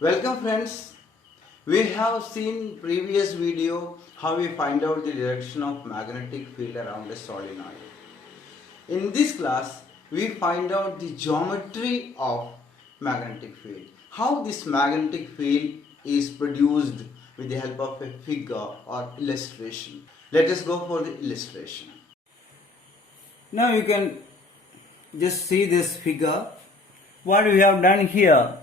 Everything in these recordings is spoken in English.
Welcome friends. We have seen previous video how we find out the direction of magnetic field around a solenoid. In this class we find out the geometry of magnetic field. How this magnetic field is produced with the help of a figure or illustration. Let us go for the illustration. Now you can just see this figure. What we have done here,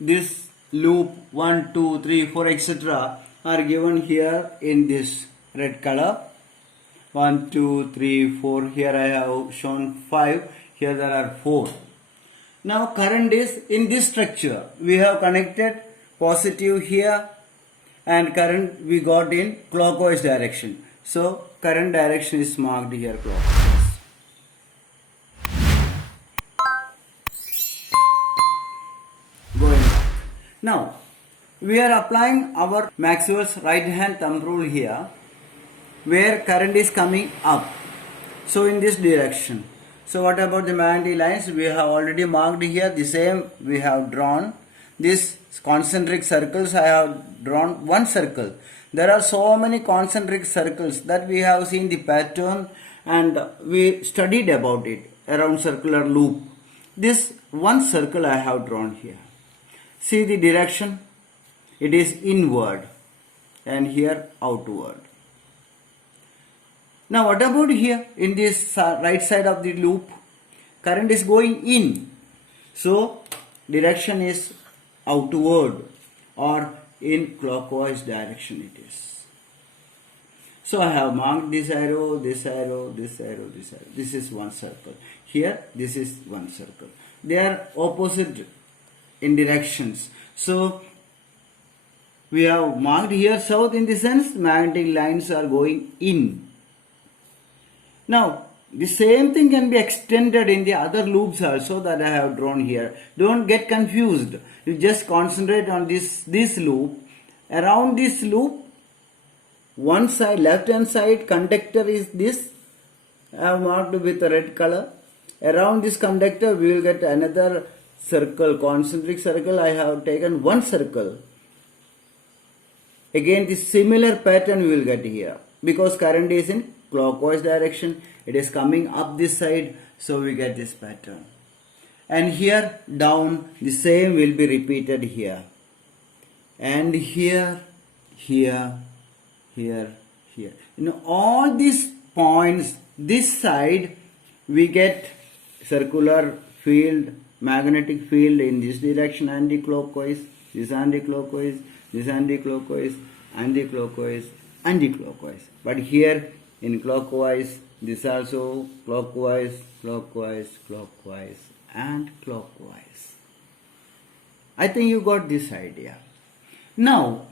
this loop 1, 2, 3, 4, etc. are given here in this red color. 1, 2, 3, 4. Here I have shown 5. Here there are 4. Now current is in this structure. We have connected positive here and current we got in clockwise direction. So current direction is marked here clockwise. Going back. Now we are applying our Maxwell's right hand thumb rule here, where current is coming up, so in this direction. So what about the magnetic lines? We have already marked here. The same we have drawn. These concentric circles, I have drawn one circle. There are so many concentric circles that we have seen the pattern and we studied about it around circular loop. This one circle I have drawn here. See the direction? It is inward and here outward. Now what about here in this right side of the loop? Current is going in. So direction is outward or in clockwise direction it is. So I have marked this arrow, this arrow, this arrow, this arrow. This is one circle. Here this is one circle. They are opposite in directions. So we have marked here south, in the sense magnetic lines are going in. Now the same thing can be extended in the other loops also that I have drawn here. Don't get confused. You just concentrate on this loop. Around this loop, one side, left hand side conductor is this. I have marked with a red color. Around this conductor we will get another circle, concentric circle. I have taken one circle. Again this similar pattern we will get here, because current is in clockwise direction. It is coming up this side, so we get this pattern. And here down the same will be repeated here. And here, here, here, here. In all these points, this side we get circular field, magnetic field in this direction, anti-clockwise, this anti-clockwise, this anti-clockwise, anti-clockwise, anti-clockwise. But here in clockwise, this also clockwise, clockwise, clockwise, and clockwise. I think you got this idea. Now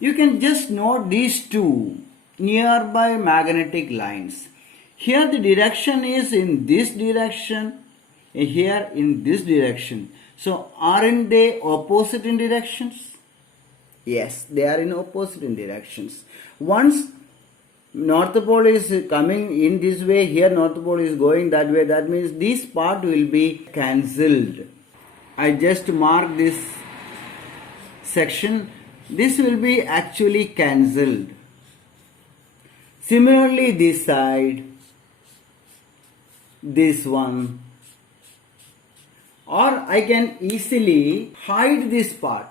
you can just note these two nearby magnetic lines. Here the direction is in this direction, here in this direction. So aren't they opposite in directions? Yes, they are in opposite in directions. Once North Pole is coming in this way, here North Pole is going that way, that means this part will be cancelled. I just mark this section. This will be actually cancelled. Similarly this side, this one, or I can easily hide this part.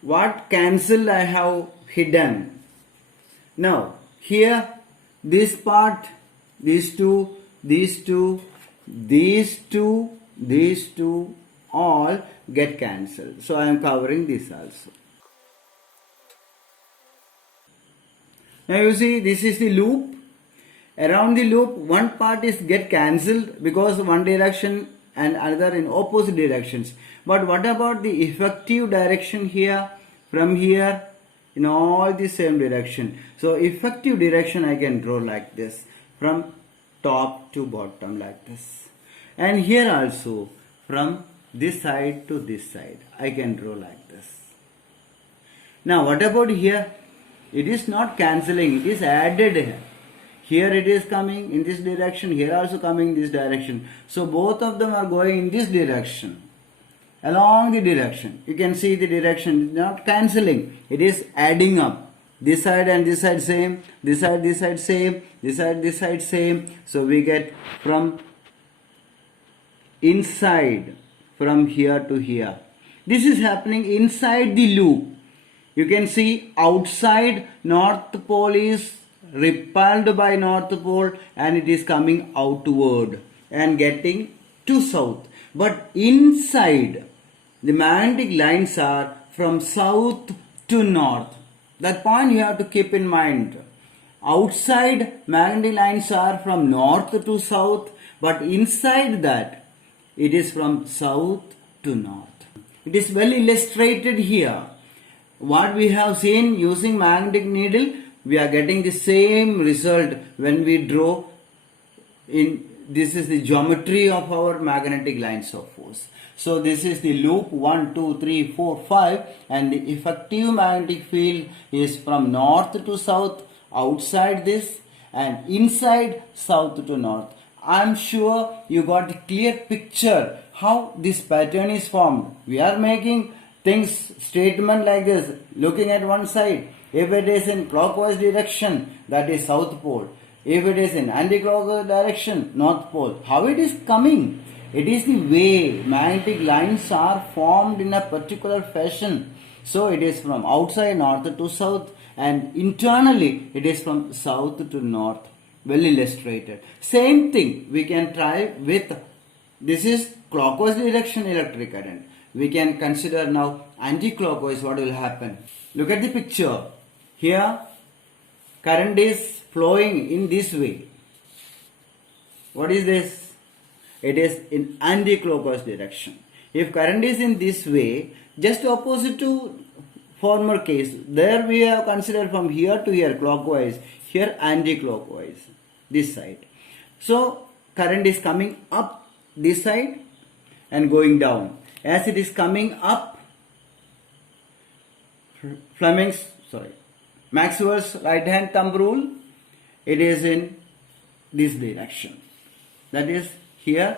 What cancel I have hidden. Now here this part, these two, these two, these two, these two all get cancelled. So I am covering this also. Now you see, this is the loop. Around the loop one part is get cancelled because one direction and another in opposite directions. But what about the effective direction here? From here in all the same direction. So effective direction I can draw like this, from top to bottom like this. And here also from this side to this side I can draw like this. Now what about here? It is not cancelling, it is added here. Here it is coming in this direction, here also coming in this direction. So both of them are going in this direction. Along the direction. You can see the direction, not cancelling. It is adding up. This side and this side same. This side same. This side same. So we get from inside, from here to here. This is happening inside the loop. You can see outside North Pole is repelled by North Pole and it is coming outward and getting to south. But inside, the magnetic lines are from south to north. That point you have to keep in mind. Outside, magnetic lines are from north to south, but inside that, it is from south to north. It is well illustrated here. What we have seen using magnetic needle, we are getting the same result when we draw in. This is the geometry of our magnetic lines of force. So this is the loop 1, 2, 3, 4, 5 and the effective magnetic field is from north to south outside this and inside south to north. I am sure you got a clear picture how this pattern is formed. We are making things statement like this, looking at one side. If it is in clockwise direction, that is south pole. If it is in anti-clockwise direction, north pole. How it is coming? It is the way magnetic lines are formed in a particular fashion. So it is from outside north to south and internally it is from south to north. Well illustrated. Same thing we can try with, this is clockwise direction electric current. We can consider now anti-clockwise. What will happen? Look at the picture. Here current is flowing in this way. What is this? It is in anti-clockwise direction. If current is in this way, just opposite to former case, there we have considered from here to here clockwise, here anti-clockwise, this side. So current is coming up this side and going down. As it is coming up, Maxwell's right hand thumb rule, it is in this direction. That is here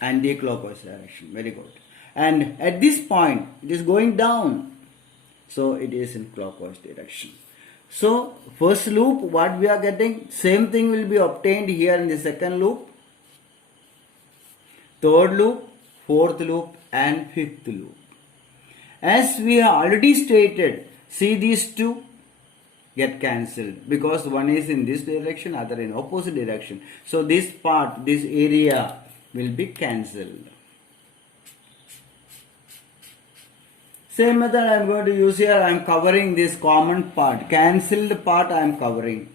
anti-clockwise direction. Very good. And at this point it is going down, so it is in clockwise direction. So first loop, what we are getting, same thing will be obtained here in the second loop, third loop, fourth loop and fifth loop. As we have already stated, see these two get cancelled because one is in this direction, other in opposite direction. So this part, this area will be cancelled. Same method I am going to use here. I am covering this common part, cancelled part I am covering.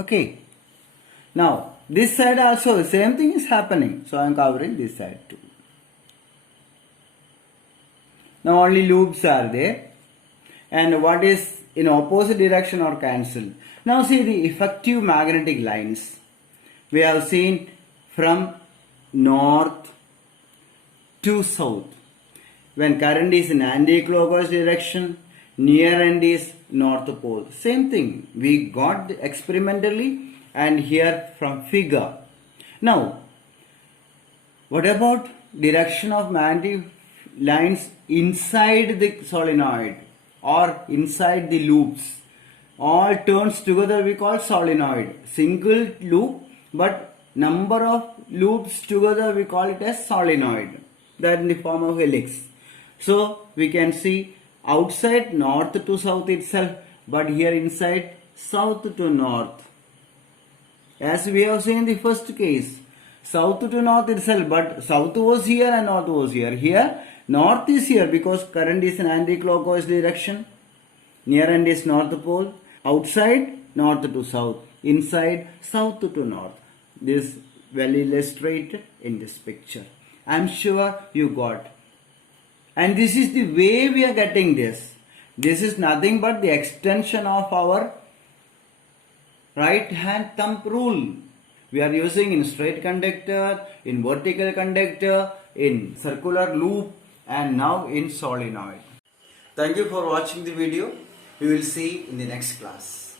Okay. Now this side also same thing is happening. So I am covering this side too. Now only loops are there. And what is in opposite direction or cancelled. Now see the effective magnetic lines. We have seen from north to south. When current is in anti-clockwise direction, near end is north pole. Same thing we got experimentally and here from figure. Now what about direction of magnetic lines inside the solenoid or inside the loops? All turns together we call solenoid. Single loop, but number of loops together we call it as solenoid. That in the form of helix. So we can see outside north to south itself, but here inside south to north. As we have seen in the first case, south to north itself, but south was here and north was here. Here north is here because current is in anti-clockwise direction. Near end is north pole. Outside north to south, inside south to north. This well illustrated in this picture. I am sure you got. And this is the way we are getting this. This is nothing but the extension of our right hand thumb rule. We are using in straight conductor, in vertical conductor, in circular loop, and now in solenoid. Thank you for watching the video. We will see in the next class.